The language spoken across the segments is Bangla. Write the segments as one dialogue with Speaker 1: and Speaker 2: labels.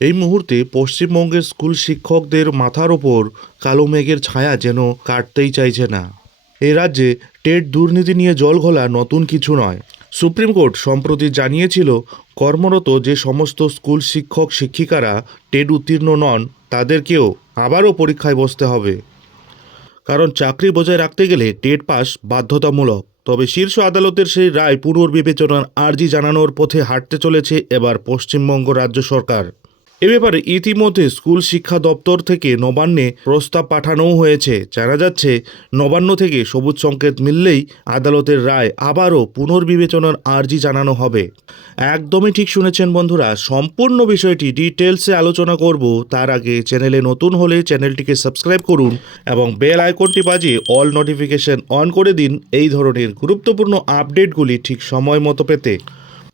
Speaker 1: এই মুহূর্তে পশ্চিমবঙ্গের স্কুল শিক্ষকদের মাথার ওপর কালো মেঘের ছায়া যেন কাটতেই চাইছে না। এ রাজ্যে টেট দুর্নীতি নিয়ে জল ঘোলা নতুন কিছু নয়। সুপ্রিম কোর্ট সম্প্রতি জানিয়েছিল, কর্মরত যে সমস্ত স্কুল শিক্ষক শিক্ষিকারা টেট উত্তীর্ণ নন, তাদেরকেও আবারও পরীক্ষায় বসতে হবে। কারণ চাকরি বজায় রাখতে গেলে টেট পাস বাধ্যতামূলক। তবে শীর্ষ আদালতের সেই রায় পুনর্বিবেচনার আর্জি জানানোর পথে হাঁটতে চলেছে এবার পশ্চিমবঙ্গ রাজ্য সরকার। এ ব্যাপারে ইতিমধ্যে স্কুল শিক্ষা দপ্তর থেকে নবান্নে প্রস্তাব পাঠানোও হয়েছে। জানা যাচ্ছে, নবান্ন থেকে সবুজ সংকেত মিললেই আদালতের রায় আবারও পুনর্বিবেচনার আর্জি জানানো হবে। একদমই ঠিক শুনেছেন বন্ধুরা, সম্পূর্ণ বিষয়টি ডিটেলসে আলোচনা করব। তার আগে চ্যানেলে নতুন হলে চ্যানেলটিকে সাবস্ক্রাইব করুন এবং বেল আইকনটি বাজিয়ে অল নোটিফিকেশন অন করে দিন এই ধরনের গুরুত্বপূর্ণ আপডেটগুলি ঠিক সময় মতো পেতে।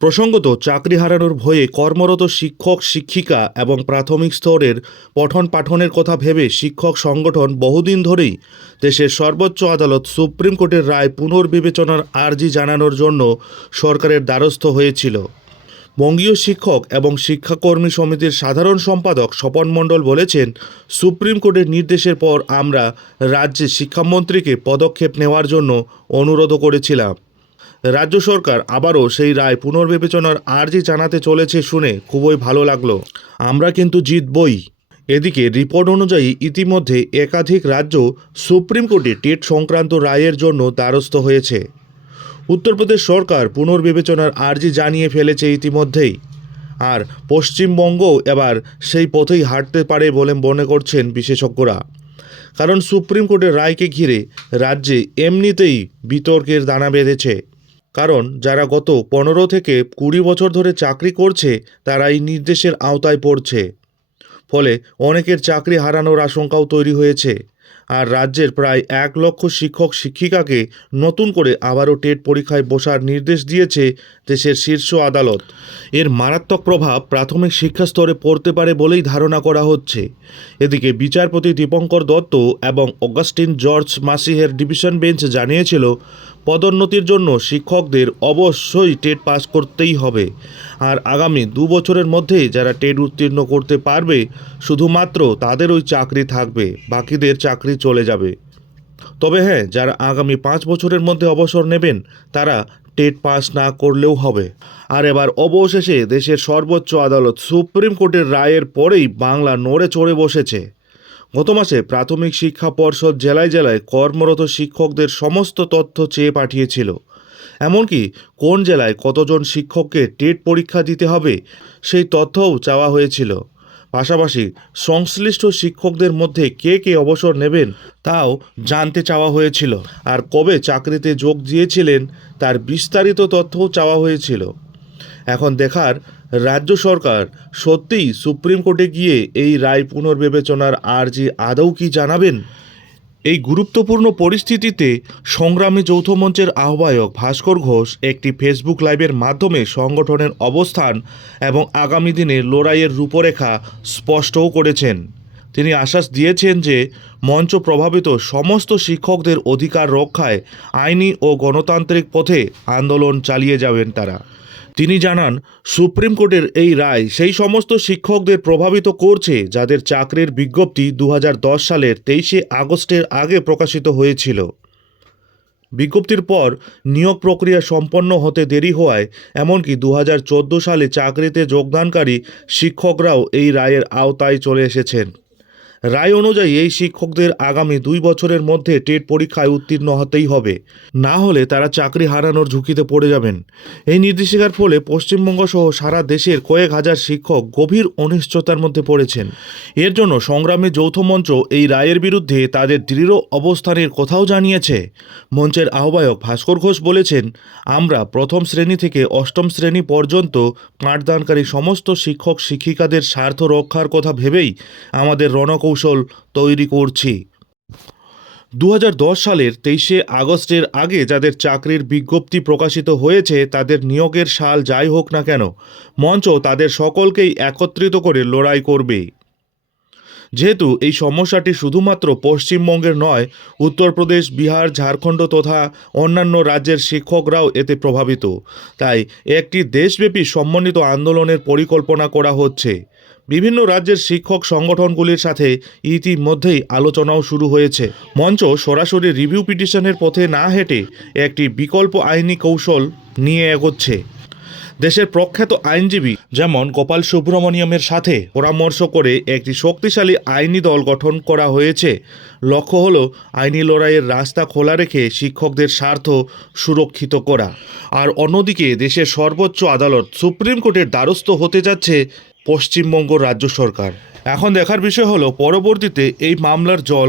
Speaker 1: প্রসঙ্গত, চাকরি হারানোর ভয়ে কর্মরত শিক্ষক, শিক্ষিকা এবং প্রাথমিক স্তরের পঠন পাঠনের কথা ভেবে শিক্ষক সংগঠন বহুদিন ধরেই দেশের সর্বোচ্চ আদালত সুপ্রিম কোর্টের রায় পুনর্বিবেচনার আর্জি জানানোর জন্য সরকারের দ্বারস্থ হয়েছিল। বঙ্গীয় শিক্ষক এবং শিক্ষাকর্মী সমিতির সাধারণ সম্পাদক স্বপন মণ্ডল বলেছেন, সুপ্রিম কোর্টের নির্দেশের পর আমরা রাজ্যে শিক্ষামন্ত্রীকে পদক্ষেপ নেওয়ার জন্য অনুরোধ করেছিলাম। রাজ্য সরকার আবারও সেই রায় পুনর্বিবেচনার আর্জি জানাতে চলেছে শুনে খুবই ভালো লাগল। আমরা কিন্তু জিতবই। এদিকে রিপোর্ট অনুযায়ী ইতিমধ্যে একাধিক রাজ্য সুপ্রিম কোর্টে টেট সংক্রান্ত রায়ের জন্য দ্বারস্থ হয়েছে। উত্তরপ্রদেশ সরকার পুনর্বিবেচনার আর্জি জানিয়ে ফেলেছে ইতিমধ্যেই। আর পশ্চিমবঙ্গ এবার সেই পথেই হাঁটতে পারে বলে মনে করছেন বিশেষজ্ঞরা। কারণ সুপ্রিম কোর্টের রায়কে ঘিরে রাজ্যে এমনিতেই বিতর্কের দানা বেঁধেছে। কারণ যারা গত পনেরো থেকে কুড়ি বছর ধরে চাকরি করছে তারা এই নির্দেশের আওতায় পড়ছে। ফলে অনেকের চাকরি হারানোর আশঙ্কাও তৈরি হয়েছে। আর রাজ্যের প্রায় এক লক্ষ শিক্ষক শিক্ষিকাকে নতুন করে আবারও টেট পরীক্ষায় বসার নির্দেশ দিয়েছে দেশের শীর্ষ আদালত। এর মারাত্মক প্রভাব প্রাথমিক শিক্ষা স্তরে পড়তে পারে বলেই ধারণা করা হচ্ছে। এদিকে বিচারপতি দীপঙ্কর দত্ত এবং অগাস্টিন জর্জ মাসিহের ডিভিশন বেঞ্চ জানিয়েছিল পদোন্নতির জন্য শিক্ষকদের অবশ্যই টেট পাস করতেই হবে। আর আগামী দু বছরের মধ্যে যারা টেট উত্তীর্ণ করতে পারবে, শুধুমাত্র তাদের ওই চাকরি থাকবে, বাকিদের চাকরি চলে যাবে। তবে হ্যাঁ যারা আগামী পাঁচ বছরের মধ্যে অবসর নেবেন, তারা টেট পাস না করলেও হবে। আর এবার অবশেষে দেশের সর্বোচ্চ আদালত সুপ্রিম কোর্টের রায়ের পরেই বাংলা নড়ে চড়ে বসেছে। গত মাসে প্রাথমিক শিক্ষা পর্ষদ জেলায় জেলায় কর্মরত শিক্ষকদের সমস্ত তথ্য চেয়ে পাঠিয়েছিল। এমনকি কোন জেলায় কতজন শিক্ষককে টেট পরীক্ষা দিতে হবে সেই তথ্যও চাওয়া হয়েছিল। পাশাপাশি সংশ্লিষ্ট শিক্ষকদের মধ্যে কে কে অবসর নেবেন তাও জানতে চাওয়া হয়েছিল। আর কবে চাকরিতে যোগ দিয়েছিলেন তার বিস্তারিত তথ্যও চাওয়া হয়েছিল। এখন দেখার রাজ্য সরকার সত্যিই সুপ্রিম কোর্টে গিয়ে এই রায় পুনর্বিবেচনার আর্জি আদৌ কি জানাবেন? এই গুরুত্বপূর্ণ পরিস্থিতিতে সংগ্রামী যৌথ মঞ্চের আহ্বায়ক ভাস্কর ঘোষ একটি ফেসবুক লাইভের মাধ্যমে সংগঠনের অবস্থান এবং আগামী দিনে লড়াইয়ের রূপরেখা স্পষ্টও করেছেন। তিনি আশ্বাস দিয়েছেন যে, মঞ্চ প্রভাবিত সমস্ত শিক্ষকদের অধিকার রক্ষায় আইনি ও গণতান্ত্রিক পথে আন্দোলন চালিয়ে যাবেন তারা। তিনি জানান, সুপ্রিম কোর্টের এই রায় সেই সমস্ত শিক্ষকদের প্রভাবিত করছে যাদের চাকরির বিজ্ঞপ্তি দু হাজার দশ সালের তেইশে আগস্টের আগে প্রকাশিত হয়েছিল। বিজ্ঞপ্তির পর নিয়োগ প্রক্রিয়া সম্পন্ন হতে দেরি হওয়ায়, এমনকি দু হাজার চোদ্দ সালে চাকরিতে যোগদানকারী শিক্ষকরাও এই রায়ের আওতায় চলে এসেছেন। রায় অনুযায়ী এই শিক্ষকদের আগামী দুই বছরের মধ্যে টেট পরীক্ষায় উত্তীর্ণ হতেই হবে। না হলে তারা চাকরি হারানোর ঝুঁকিতে পড়ে যাবেন। এই নির্দেশিকার ফলে পশ্চিমবঙ্গ সহ সারা দেশের কয়েক হাজার শিক্ষক গভীর অনিশ্চয়তার মধ্যে পড়েছেন। এর জন্য সংগ্রামী যৌথ মঞ্চ এই রায়ের বিরুদ্ধে তাদের দৃঢ় অবস্থানের কথাও জানিয়েছে। মঞ্চের আহ্বায়ক ভাস্কর ঘোষ বলেছেন, আমরা প্রথম শ্রেণি থেকে অষ্টম শ্রেণি পর্যন্ত পাঠদানকারী সমস্ত শিক্ষক শিক্ষিকাদের স্বার্থ রক্ষার কথা ভেবেই আমাদের রণকৌশল তৈরি করছি। দু হাজার দশ সালের তেইশে আগস্টের আগে যাদের চাকরির বিজ্ঞপ্তি প্রকাশিত হয়েছে, তাদের নিয়োগের সাল যাই হোক না কেন, মঞ্চ তাদের সকলকেই একত্রিত করে লড়াই করবে। যেহেতু এই সমস্যাটি শুধুমাত্র পশ্চিমবঙ্গের নয়, উত্তরপ্রদেশ, বিহার, ঝাড়খণ্ড তথা অন্যান্য রাজ্যের শিক্ষকরাও এতে প্রভাবিত। তাই একটি দেশব্যাপী সমন্বিত আন্দোলনের পরিকল্পনা করা হচ্ছে। বিভিন্ন রাজ্যের শিক্ষক সংগঠনগুলির সাথে ইতিমধ্যেই আলোচনাও শুরু হয়েছে। মঞ্চ সরাসরি রিভিউ পিটিশনের পথে না হেঁটে একটি বিকল্প আইনি কৌশল নিয়ে এগোচ্ছে। দেশের প্রখ্যাত আইনজীবী যেমন গোপাল সুব্রমণিয়মের সাথে পরামর্শ করে একটি শক্তিশালী আইনি দল গঠন করা হয়েছে। লক্ষ্য হল আইনি লড়াইয়ের রাস্তা খোলা রেখে শিক্ষকদের স্বার্থ সুরক্ষিত করা। আর অন্যদিকে দেশের সর্বোচ্চ আদালত সুপ্রিম কোর্টের দ্বারস্থ হতে যাচ্ছে পশ্চিমবঙ্গ রাজ্য সরকার। এখন দেখার বিষয় হলো পরবর্তীতে এই মামলার জল